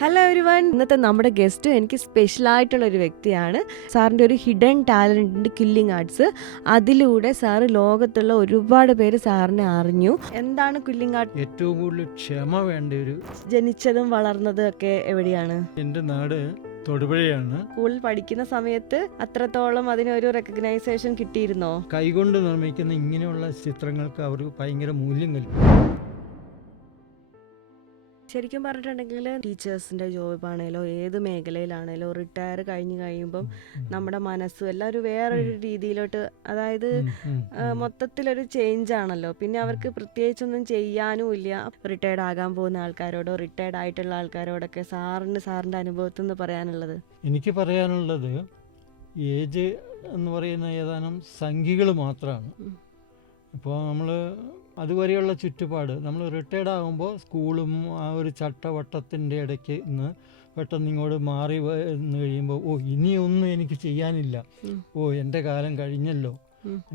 Hello everyone, ഇന്നത്തെ നമ്മുടെ guest എനിക്ക് സ്പെഷ്യലായിട്ടുള്ള ഒരു വ്യക്തിയാണ്. സാറിൻ്റെ ഒരു ഹിഡൻ ടാലൻറ്റ് കില്ലിംഗ് ആർട്സ്. അതിലൂടെ സാറ് ലോകത്തുള്ള ഒരുപാട് പേര് സാറിനെ അറിഞ്ഞു. എന്താണ് കില്ലിംഗ് ആർട്സ്? ഏറ്റവും കൂടുതൽ ക്ഷമ വേണ്ട ഒരു ജനിച്ചതും വളർന്നതും ഒക്കെ എവിടെയാണ്? എൻ്റെ നാട് തൊടുപുഴയാണ്. സ്കൂളിൽ പഠിക്കുന്ന സമയത്ത് അത്രത്തോളം അതിനൊരു റെക്കഗ്നൈസേഷൻ കിട്ടിയിരുന്നോ? കൈകൊണ്ട് നിർമ്മിക്കുന്ന ഇങ്ങനെയുള്ള ചിത്രങ്ങൾക്ക് അവർ ഭയങ്കര മൂല്യം കൽപ്പിക്കും. ശരിക്കും പറഞ്ഞിട്ടുണ്ടെങ്കിൽ ടീച്ചേഴ്സിൻ്റെ ജോബാണേലോ ഏത് മേഖലയിലാണേലോ റിട്ടയർ കഴിഞ്ഞ് കഴിയുമ്പം നമ്മുടെ മനസ്സും എല്ലാം ഒരു വേറൊരു രീതിയിലോട്ട്, അതായത് മൊത്തത്തിലൊരു ചേഞ്ച് ആണല്ലോ. പിന്നെ അവർക്ക് പ്രത്യേകിച്ചൊന്നും ചെയ്യാനും ഇല്ല. റിട്ടയർഡ് ആകാൻ പോകുന്ന ആൾക്കാരോടോ റിട്ടയർഡ് ആയിട്ടുള്ള ആൾക്കാരോടൊക്കെ സാറിൻ്റെ അനുഭവത്തിൽ നിന്ന് പറയാനുള്ളത്? എനിക്ക് പറയാനുള്ളത്, ഏജ് എന്ന് പറയുന്ന ഏതാനും സംഖ്യകൾ മാത്രമാണ്. ഇപ്പോൾ നമ്മൾ അതുവരെയുള്ള ചുറ്റുപാട്, നമ്മൾ റിട്ടയർഡ് ആകുമ്പോൾ സ്കൂളും ആ ഒരു ചട്ടവട്ടത്തിൻ്റെ ഇടയ്ക്ക് നിന്ന് പെട്ടെന്ന് ഇങ്ങോട്ട് മാറി വന്ന് കഴിയുമ്പോൾ ഇനിയൊന്നും എനിക്ക് ചെയ്യാനില്ല, എൻ്റെ കാലം കഴിഞ്ഞല്ലോ,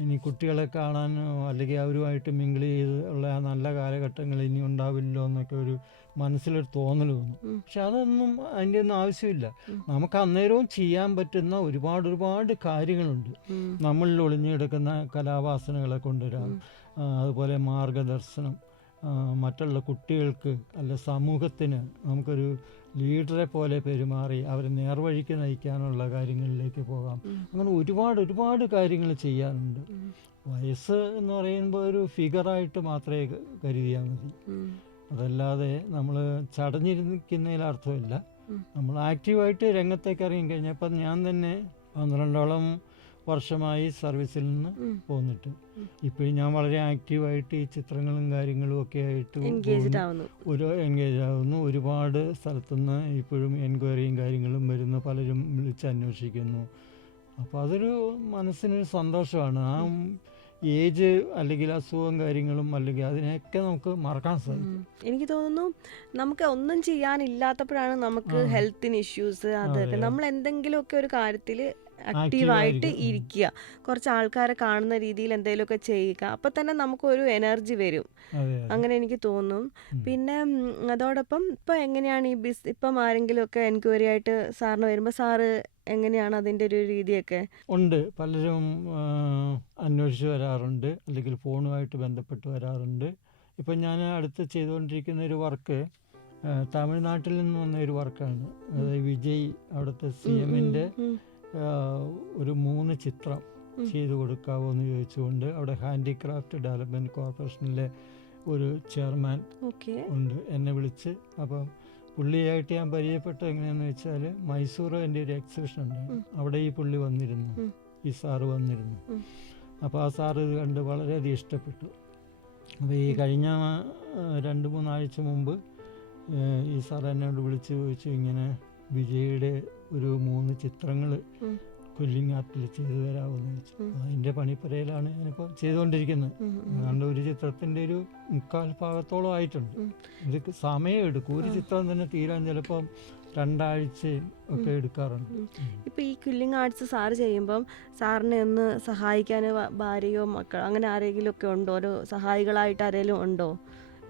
ഇനി കുട്ടികളെ കാണാനോ അല്ലെങ്കിൽ അവരുമായിട്ട് മിങ്കിൾ ചെയ്ത് ഉള്ള ആ നല്ല കാലഘട്ടങ്ങൾ ഇനി ഉണ്ടാവില്ലോ എന്നൊക്കെ ഒരു മനസ്സിലൊരു തോന്നൽ തോന്നും. പക്ഷെ അതൊന്നും അതിൻ്റെ ഒന്നും ആവശ്യമില്ല. നമുക്ക് അന്നേരവും ചെയ്യാൻ പറ്റുന്ന ഒരുപാട് കാര്യങ്ങളുണ്ട്. നമ്മളിൽ ഒളിഞ്ഞെടുക്കുന്ന കലാവാസനകളെ കൊണ്ടുവരാം. അതുപോലെ മാർഗദർശനം, മറ്റുള്ള കുട്ടികൾക്ക് അല്ല സമൂഹത്തിന് നമുക്കൊരു ലീഡറെ പോലെ പെരുമാറി അവരെ നേർവഴിക്ക് നയിക്കാനുള്ള കാര്യങ്ങളിലേക്ക് പോകാം. അങ്ങനെ ഒരുപാട് കാര്യങ്ങൾ ചെയ്യാനുണ്ട്. വയസ്സ് എന്ന് പറയുമ്പോൾ ഒരു ഫിഗറായിട്ട് മാത്രമേ കരുതിയാൽ മതി. അതല്ലാതെ നമ്മൾ ചടഞ്ഞിരിക്കുന്നതിൽ അർത്ഥമില്ല. നമ്മൾ ആക്റ്റീവായിട്ട് രംഗത്തേക്ക് ഇറങ്ങിക്കഴിഞ്ഞാൽ, അപ്പം ഞാൻ തന്നെ 12ഓളം വർഷമായി സർവീസിൽ നിന്ന് പോന്നിട്ട് ഇപ്പോഴും ഞാൻ വളരെ ആക്റ്റീവായിട്ട് ഈ ചിത്രങ്ങളും കാര്യങ്ങളും ഒക്കെ ആയിട്ട് എൻഗേജ് ആവുന്നു. ഒരുപാട് സ്ഥലത്തുനിന്ന് ഇപ്പോഴും എൻക്വയറിയും കാര്യങ്ങളും വരുന്നു, പലരും വിളിച്ച് അന്വേഷിക്കുന്നു. അപ്പോൾ അതൊരു മനസ്സിനൊരു സന്തോഷമാണ്. ആ ഏജ് അല്ലെങ്കിൽ അസുഖവും കാര്യങ്ങളും അല്ലെങ്കിൽ അതിനെയൊക്കെ നമുക്ക് മറക്കാൻ സാധിക്കും. എനിക്ക് തോന്നുന്നു നമുക്ക് ഒന്നും ചെയ്യാനില്ലാത്തപ്പോഴാണ് നമുക്ക് ഹെൽത്തിന് ഇഷ്യൂസ്, അതൊക്കെ നമ്മൾ എന്തെങ്കിലുമൊക്കെ ഒരു കാര്യത്തിൽ ആക്റ്റീവായിട്ട് ഇരിക്കുക, കുറച്ച് ആൾക്കാരെ കാണുന്ന രീതിയിൽ എന്തെങ്കിലുമൊക്കെ ചെയ്യുക, അപ്പം തന്നെ നമുക്കൊരു എനർജി വരും. അങ്ങനെ എനിക്ക് തോന്നും. പിന്നെ അതോടൊപ്പം ഇപ്പം എങ്ങനെയാണ് ഇപ്പം ആരെങ്കിലും ഒക്കെ എൻക്വയറി ആയിട്ട് സാറിന് വരുമ്പോൾ സാറ് എങ്ങനെയാണ് അതിൻ്റെ ഒരു രീതിയൊക്കെ? ഉണ്ട്, പലരും അന്വേഷിച്ച് വരാറുണ്ട്, അല്ലെങ്കിൽ ഫോണുമായിട്ട് ബന്ധപ്പെട്ട് വരാറുണ്ട്. ഇപ്പം ഞാൻ അടുത്ത് ചെയ്തുകൊണ്ടിരിക്കുന്ന ഒരു വർക്ക് തമിഴ്നാട്ടിൽ നിന്ന് വന്ന ഒരു വർക്കാണ്. അതായത് വിജയ്, അവിടുത്തെ CM-ൻ്റെ ഒരു 3 ചിത്രം ചെയ്തു കൊടുക്കാവോ എന്ന് ചോദിച്ചുകൊണ്ട് അവിടെ ഹാൻഡിക്രാഫ്റ്റ് ഡെവലപ്മെൻറ്റ് കോർപ്പറേഷനിലെ ഒരു ചെയർമാൻ ഉണ്ട്, എന്നെ വിളിച്ച്. അപ്പം പുള്ളിയായിട്ട് ഞാൻ പരിചയപ്പെട്ടത് എങ്ങനെയാണെന്ന് വെച്ചാൽ, മൈസൂർ എൻ്റെ ഒരു എക്സിബിഷൻ ഉണ്ട്, അവിടെ ഈ പുള്ളി വന്നിരുന്നു, ഈ സാറ് വന്നിരുന്നു. അപ്പോൾ ആ സാറ് ഇത് കണ്ട് വളരെയധികം ഇഷ്ടപ്പെട്ടു. അപ്പോൾ ഈ കഴിഞ്ഞ 2-3 ആഴ്ച മുമ്പ് ഈ സാർ എന്നോട് വിളിച്ച് ചോദിച്ചു, ഇങ്ങനെ വിജയുടെ ഒരു 3 ചിത്രങ്ങൾ കില്ലിംഗ് ആർട്ടിൽ ചെയ്തു തരാമെന്ന് ചോദിച്ചു. അതിൻ്റെ പണിപ്പുരയിലാണ് ഞാനിപ്പോൾ ചെയ്തുകൊണ്ടിരിക്കുന്നത്. അതുകൊണ്ട് ഒരു ചിത്രത്തിൻ്റെ ഒരു 3/4 ഭാഗത്തോളം ആയിട്ടുണ്ട്. ഇത് സമയമെടുക്കും, ഒരു ചിത്രം തന്നെ തീരാൻ ചിലപ്പം 2 ആഴ്ച ഒക്കെ എടുക്കാറുണ്ട്. ഇപ്പോൾ ഈ കില്ലിംഗ് ആർട്സ് സാറ് ചെയ്യുമ്പം സാറിനെ ഒന്ന് സഹായിക്കാൻ ഭാര്യയോ മക്കളോ അങ്ങനെ ആരെങ്കിലും ഒക്കെ ഉണ്ടോ? ഒരു സഹായികളായിട്ട് ആരെങ്കിലും ഉണ്ടോ?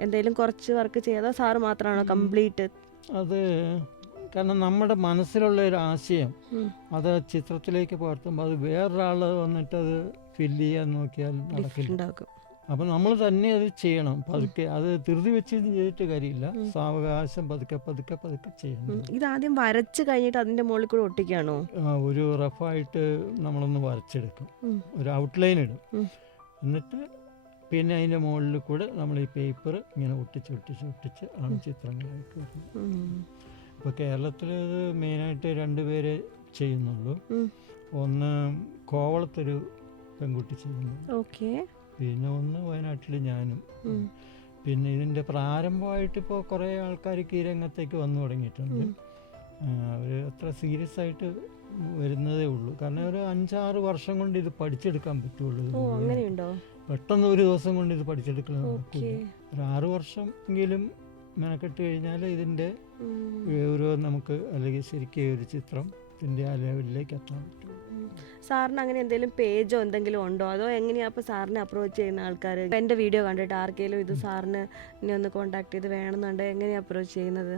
എന്തെങ്കിലും കുറച്ച് വർക്ക് ചെയ്താൽ സാറ് മാത്രമാണോ കംപ്ലീറ്റ്? അത് കാരണം നമ്മുടെ മനസ്സിലുള്ള ഒരു ആശയം അത് ചിത്രത്തിലേക്ക് പകർത്തുമ്പോൾ അത് വേറൊരാൾ വന്നിട്ട് അത് ഫില്ല് ചെയ്യാൻ നോക്കിയാൽ നടക്കില്ല. അപ്പം നമ്മൾ തന്നെ അത് ചെയ്യണം, പതുക്കെ. അത് ധൃതി വെച്ച് ചെയ്തിട്ട് കാര്യമില്ല, സാവകാശം പതുക്കെ ചെയ്യണം. ഇതാദ്യം വരച്ച് കഴിഞ്ഞിട്ട് അതിൻ്റെ മുകളിൽ കൂടെ ഒട്ടിക്കുകയാണോ? ഒരു റഫായിട്ട് നമ്മളൊന്ന് വരച്ചെടുക്കും, ഒരു ഔട്ട്ലൈൻ ഇടും, എന്നിട്ട് പിന്നെ അതിൻ്റെ മുകളിൽ കൂടെ നമ്മൾ ഈ പേപ്പർ ഇങ്ങനെ ഒട്ടിച്ച് ആണ് ചിത്രങ്ങളായിട്ട് വരുന്നത്. ഇപ്പോൾ കേരളത്തിൽ ഇത് മെയിനായിട്ട് 2 പേരെ ചെയ്യുന്നുള്ളൂ. ഒന്ന് കോവളത്തൊരു പെൺകുട്ടി ചെയ്യുന്നു, പിന്നെ ഒന്ന് വയനാട്ടിൽ ഞാനും. പിന്നെ ഇതിൻ്റെ പ്രാരംഭമായിട്ട് ഇപ്പോൾ കുറേ ആൾക്കാർക്ക് ഈ രംഗത്തേക്ക് വന്നു തുടങ്ങിയിട്ടുണ്ട്. അവർ അത്ര സീരിയസ് ആയിട്ട് വരുന്നതേ ഉള്ളൂ, കാരണം ഒരു 5-6 വർഷം കൊണ്ട് ഇത് പഠിച്ചെടുക്കാൻ പറ്റുള്ളൂ. പെട്ടെന്ന് ഒരു ദിവസം കൊണ്ട് ഇത് പഠിച്ചെടുക്കണം. ഒരു 6 വർഷം എങ്കിലും മെനക്കെട്ട് കഴിഞ്ഞാൽ ഇതിൻ്റെ ഒരു നമുക്ക് അല്ലെങ്കിൽ ശരിക്കും ഒരു ചിത്രത്തിൻ്റെ ആ ലെവലിലേക്ക് എത്താൻ പറ്റും. സാറിന് അങ്ങനെ എന്തെങ്കിലും പേജോ എന്തെങ്കിലും ഉണ്ടോ, അതോ എങ്ങനെയാ അപ്പോൾ സാറിനെ അപ്രോച്ച് ചെയ്യുന്ന ആൾക്കാർ? എൻ്റെ വീഡിയോ കണ്ടിട്ട് ആർക്കെങ്കിലും ഇത് സാറിന് ഇനി ഒന്ന് കോൺടാക്ട് ചെയ്ത് വേണമെന്നുണ്ടെങ്കിൽ എങ്ങനെയാണ് അപ്രോച്ച് ചെയ്യുന്നത്?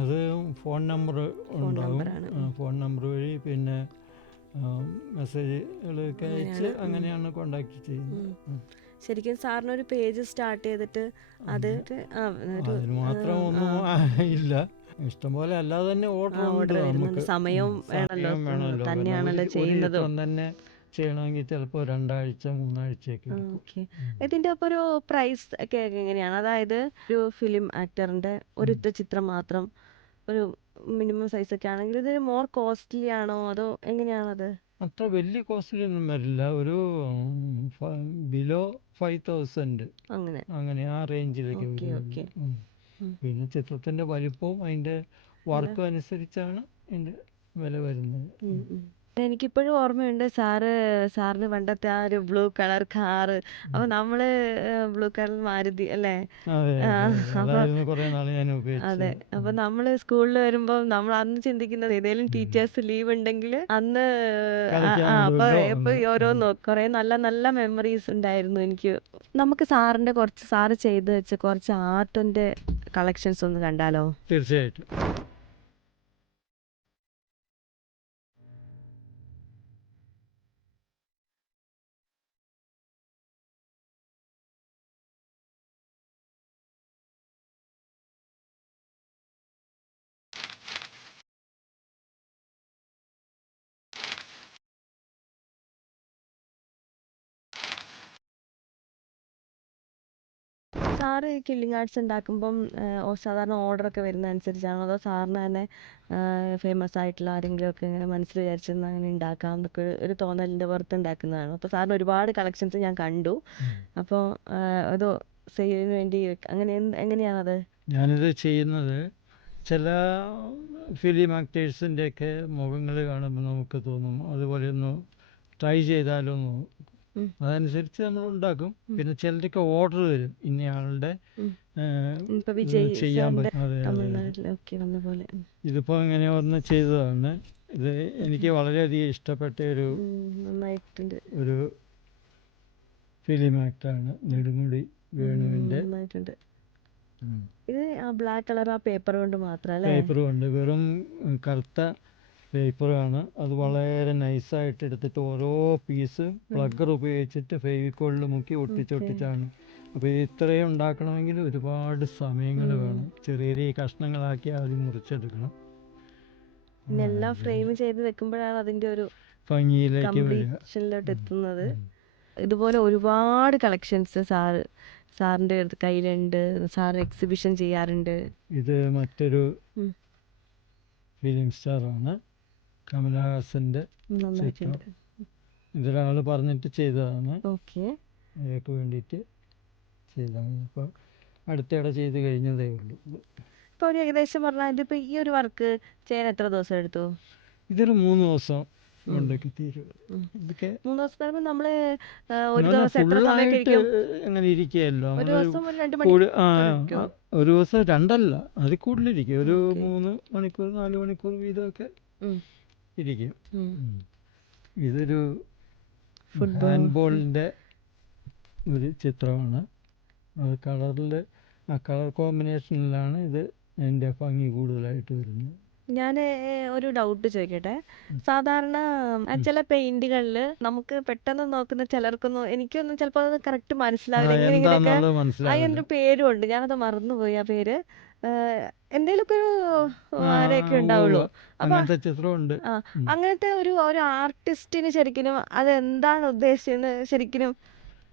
അത് ഫോൺ നമ്പർ ഉണ്ടാവും. നമ്പറാണ്. ഫോൺ നമ്പർ വഴി പിന്നെ മെസ്സേജുകളൊക്കെ അയച്ച് അങ്ങനെയാണ് കോണ്ടാക്ട് ചെയ്യുന്നത്. ശരിക്കും സാറിനൊരു പേജ് സ്റ്റാർട്ട് ചെയ്തിട്ട് അത് അതിന് മാത്രം ഒന്നും ഇല്ല. ഇഷ്ടംപോലെ അല്ലാതെ തന്നെ ഓർഡർ നമുക്ക് സമയം വേണമല്ലോ, തന്നെയാണല്ലോ ചെയ്യുന്നത്. തന്നെ ചെയ്യണമെങ്കിൽ ചിലപ്പോൾ 2 ആഴ്ച 3 ആഴ്ചയൊക്കെ. ഓക്കെ. ഇതിന്റെ അപ്പൊ ഒരു പ്രൈസ് ഒക്കെ എങ്ങനെയാണ്? അതായത് ഒരു ഫിലിം ആക്ടറിന്റെ ഒരൊറ്റ ചിത്രം മാത്രം ഒരു മിനിമം സൈസ് ഒക്കെ ആണെങ്കിൽ ഇത് മോർ കോസ്റ്റ്ലി ആണോ അതോ എങ്ങനെയാണത്? അത്ര വലിയ കോസ്റ്റ്ലി ഒന്നും വരില്ല. ഒരു ബിലോ 5000 അങ്ങനെ ആ റേഞ്ചിലൊക്കെ വരും. പിന്നെ ചിത്രത്തിന്റെ വലിപ്പവും അതിന്റെ വർക്കും അനുസരിച്ചാണ് അതിന്റെ വില വരുന്നത്. എനിക്കിപ്പോഴും ഓർമ്മയുണ്ട് സാറിന് പണ്ടത്തെ ആ ഒരു ബ്ലൂ കളർ കാറ്. അപ്പൊ നമ്മള് ബ്ലൂ കളർ മാരുതി അല്ലേ? അതെ. അപ്പൊ നമ്മള് സ്കൂളിൽ വരുമ്പോ നമ്മൾ അന്ന് ചിന്തിക്കുന്നത് ഏതെങ്കിലും ടീച്ചേഴ്സ് ലീവ് ഉണ്ടെങ്കിൽ അന്ന് അപ്പൊ ഓരോന്ന് കുറെ നല്ല നല്ല മെമ്മറീസ് ഉണ്ടായിരുന്നു എനിക്ക്. നമുക്ക് സാറ് ചെയ്ത് വെച്ച കുറച്ച് ആർട്ടിന്റെ കളക്ഷൻസ് ഒന്ന് കണ്ടാലോ? തീർച്ചയായിട്ടും. സാറ് ഈ കില്ലിങ് ആർട്സ് ഉണ്ടാക്കുമ്പം സാധാരണ ഓർഡറൊക്കെ വരുന്ന അനുസരിച്ചാണോ അതോ സാറിന് തന്നെ ഫേമസ് ആയിട്ടുള്ള ആരെങ്കിലും ഒക്കെ ഇങ്ങനെ മനസ്സിൽ വിചാരിച്ചെന്ന് അങ്ങനെ ഉണ്ടാക്കാം എന്നൊക്കെ ഒരു തോന്നലിൻ്റെ പുറത്ത് ഉണ്ടാക്കുന്നതാണോ? അപ്പോൾ സാറിന് ഒരുപാട് കളക്ഷൻസ് ഞാൻ കണ്ടു. അപ്പോൾ അതോ സെയിലിന് വേണ്ടി അങ്ങനെ എങ്ങനെയാണത്? ഞാനിത് ചെയ്യുന്നത് ചില ഫിലിം ആക്ടേഴ്സിൻ്റെയൊക്കെ മുഖങ്ങൾ കാണുമ്പോൾ നമുക്ക് തോന്നും അതുപോലെ ഒന്ന് ട്രൈ ചെയ്താലോ എന്ന്. അതനുസരിച്ച് നമ്മൾ ഉണ്ടാക്കും. പിന്നെ ചിലരൊക്കെ ഓർഡർ തരും, ഇന്നയാളുടെ ചെയ്യാൻ പറ്റും. ഇതിപ്പോ ഇങ്ങനെ ഒന്ന് ചെയ്തതാണ്. ഇത് എനിക്ക് വളരെയധികം ഇഷ്ടപ്പെട്ട ഒരു ഫിലിം ആക്ടറാണ് നെടുമുടി വേണുവിൻ്റെ. ഇത് ബ്ലാക്ക് കളർ ആ പേപ്പർ കൊണ്ട് മാത്രമല്ലേ? പേപ്പർ കൊണ്ട്, വെറും കറുത്ത പേപ്പറാണ്. അത് വളരെ നൈസായിട്ട് എടുത്തിട്ട് ഓരോ പീസ് പ്ലഗർ ഉപയോഗിച്ചിട്ട് ഫെവിക്കോളിൽ മുക്കി ഒട്ടിച്ചൊട്ടിച്ചാണ്. അപ്പോൾ ഇത്രയും ഉണ്ടാക്കണമെങ്കിൽ ഒരുപാട് സമയങ്ങൾ വേണം. ചെറിയ ചെറിയ കഷ്ണങ്ങളാക്കി ആദ്യം മുറിച്ചെടുക്കണം. എല്ലാം ഫ്രെയിം ചെയ്ത് വെക്കുമ്പോഴാണ് അതിന്റെ ഒരു ഭംഗിയിലേക്ക് എത്തുന്നത്. ഇതുപോലെ ഒരുപാട് കളക്ഷൻസ് സാറിന്റെ കയ്യിലുണ്ട്. സാർ എക്സിബിഷൻ ചെയ്യാറുണ്ട്. ഇത് മറ്റൊരു ഫിലിം സ്റ്റാറാണ്, കമലഹാസന്റെ ചിത്രം. ഇതൊരാൾ പറഞ്ഞിട്ട് ചെയ്തതാണ്. അയാൾക്ക് വേണ്ടിയിട്ട് ചെയ്തതാണ്. ഇപ്പോൾ അടുത്തിടെ ചെയ്ത് കഴിഞ്ഞതേ ഉള്ളൂ. ഇപ്പോൾ ഒരു ഏകദേശം പറഞ്ഞാൽ ഇതിപ്പോൾ ഈ ഒരു വർക്ക് ചെയ്യാൻ എത്ര ദിവസം എടുത്തു? ഇതൊരു 3 ദിവസം കൊണ്ടൊക്കെ തീരും. ഇതൊക്കെ 3 ദിവസം നമ്മൾ ഒരു ദിവസം എത്ര സമയമൊക്കെ ഇരിക്കും? അങ്ങനെ ഇരിക്കുകയല്ലോ. ഒരു ദിവസം 2 മണി. ഒരു ദിവസം 2 അല്ല, അതിൽ കൂടുതലിരിക്കും. ഒരു 3 മണിക്കൂർ 4 മണിക്കൂർ വീതമൊക്കെ ഇരിക്കും. ഇതൊരു ഹാൻഡ്ബോളിൻ്റെ ഒരു ചിത്രമാണ്. അത് കളർ കോമ്പിനേഷനിലാണ് ഇത് അതിൻ്റെ ഭംഗി കൂടുതലായിട്ട് വരുന്നത്. ഞാൻ ഒരു ഡൗട്ട് ചോദിക്കട്ടെ. സാധാരണ ചില പെയിന്റുകളിൽ നമുക്ക് പെട്ടെന്ന് നോക്കുന്ന ചിലർക്കൊന്നും എനിക്കൊന്നും ചിലപ്പോൾ അത് കറക്റ്റ് മനസ്സിലാവില്ല. അതിനൊരു പേരും ഉണ്ട്, ഞാനത് മറന്നുപോയി ആ പേര്. എന്തെങ്കിലുമൊക്കെ ഒരു ആരെയൊക്കെ ഉണ്ടാവുള്ളൂ. അങ്ങനത്തെ ഒരു ആർട്ടിസ്റ്റിന് ശരിക്കും അതെന്താണ് ഉദ്ദേശിച്ചെന്ന് ശരിക്കും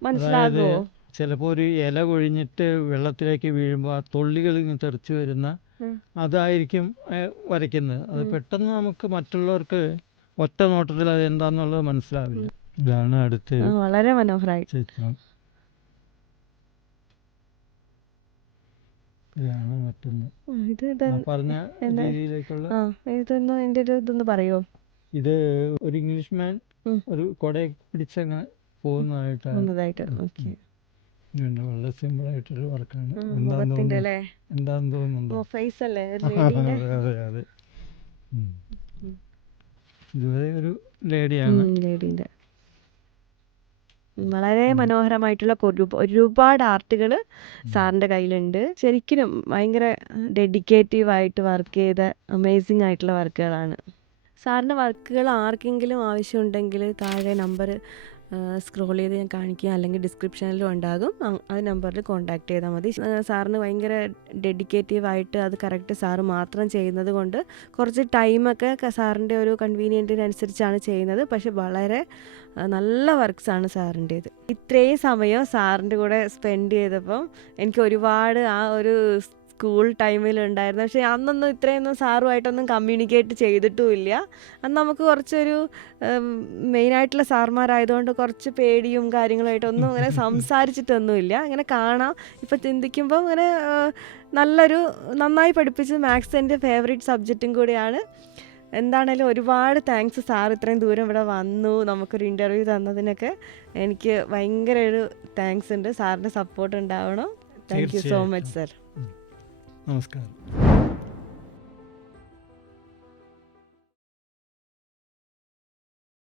മനസ്സിലാകുമോ? ചിലപ്പോൾ ഒരു ഇല കൊഴിഞ്ഞിട്ട് വെള്ളത്തിലേക്ക് വീഴുമ്പോൾ ആ തൊള്ളികൾ ഇങ്ങനെ തെറിച്ച് വരുന്ന അതായിരിക്കും വരയ്ക്കുന്നത്. അത് പെട്ടെന്ന് നമുക്ക് മറ്റുള്ളവർക്ക് ഒറ്റ നോട്ടത്തിൽ അത് എന്താണെന്നുള്ളത് മനസ്സിലാവില്ല. ഇതാണ് അടുത്ത് വളരെ മനോഹരമായി ചിത്രം. ഇതാണ് മറ്റൊന്ന് പറഞ്ഞ രീതിയിലേക്കുള്ള. ഇതൊന്ന് പറയോ? ഇത് ഒരു ഇംഗ്ലീഷ്മാൻ ഒരു കൊട പിടിച്ചങ്ങനെ പോകുന്നതായിട്ടാണ്. വളരെ സിമ്പിൾ ആയിട്ടൊരു വർക്കാണ്. എന്താന്ന് തോന്നുന്നുണ്ടോ? അതെ. ഇതുവരെ ഒരു ലേഡിയാണ്. വളരെ മനോഹരമായിട്ടുള്ള ഒരുപാട് ആർട്ടുകൾ സാറിൻ്റെ കയ്യിലുണ്ട്. ശരിക്കും ഭയങ്കര ഡെഡിക്കേറ്റീവായിട്ട് വർക്ക് ചെയ്ത അമേസിങ് ആയിട്ടുള്ള വർക്കുകളാണ്. സാറിൻ്റെ വർക്കുകൾ ആർക്കെങ്കിലും ആവശ്യമുണ്ടെങ്കിൽ താഴെ നമ്പർ സ്ക്രോൾ ചെയ്ത് ഞാൻ കാണിക്കുക, അല്ലെങ്കിൽ ഡിസ്ക്രിപ്ഷനിലും ഉണ്ടാകും. ആ നമ്പറിൽ കോൺടാക്ട് ചെയ്താൽ മതി. സാറിന് ഭയങ്കര ഡെഡിക്കേറ്റീവായിട്ട് അത് കറക്റ്റ് സാറ് മാത്രം ചെയ്യുന്നത് കൊണ്ട് കുറച്ച് ടൈമൊക്കെ സാറിൻ്റെ ഒരു കൺവീനിയൻറ്റിനനുസരിച്ചാണ് ചെയ്യുന്നത്. പക്ഷെ വളരെ നല്ല വർക്ക്സാണ് സാറിൻ്റേത്. ഇത്രയും സമയം സാറിൻ്റെ കൂടെ സ്പെൻഡ് ചെയ്തപ്പം എനിക്ക് ഒരുപാട് ആ ഒരു സ്കൂൾ ടൈമിലുണ്ടായിരുന്നു. പക്ഷേ അന്നൊന്നും ഇത്രയൊന്നും സാറുമായിട്ടൊന്നും കമ്മ്യൂണിക്കേറ്റ് ചെയ്തിട്ടുമില്ല. അന്ന് നമുക്ക് കുറച്ചൊരു മെയിനായിട്ടുള്ള സാർമാരായതുകൊണ്ട് കുറച്ച് പേടിയും കാര്യങ്ങളുമായിട്ടൊന്നും അങ്ങനെ സംസാരിച്ചിട്ടൊന്നുമില്ല. ഇങ്ങനെ കാണാം. ഇപ്പം ചിന്തിക്കുമ്പോൾ ഇങ്ങനെ നന്നായി പഠിപ്പിച്ചത് മാത്സ് എൻ്റെ ഫേവറേറ്റ് സബ്ജക്റ്റും കൂടിയാണ്. എന്താണേലും ഒരുപാട് താങ്ക്സ് സാർ ഇത്രയും ദൂരം ഇവിടെ വന്നു നമുക്കൊരു ഇൻ്റർവ്യൂ തന്നതിനൊക്കെ എനിക്ക് ഭയങ്കര ഒരു താങ്ക്സ് ഉണ്ട്. സാറിൻ്റെ സപ്പോർട്ട് ഉണ്ടാവണം. Thank you so much sir. നമസ്കാരം.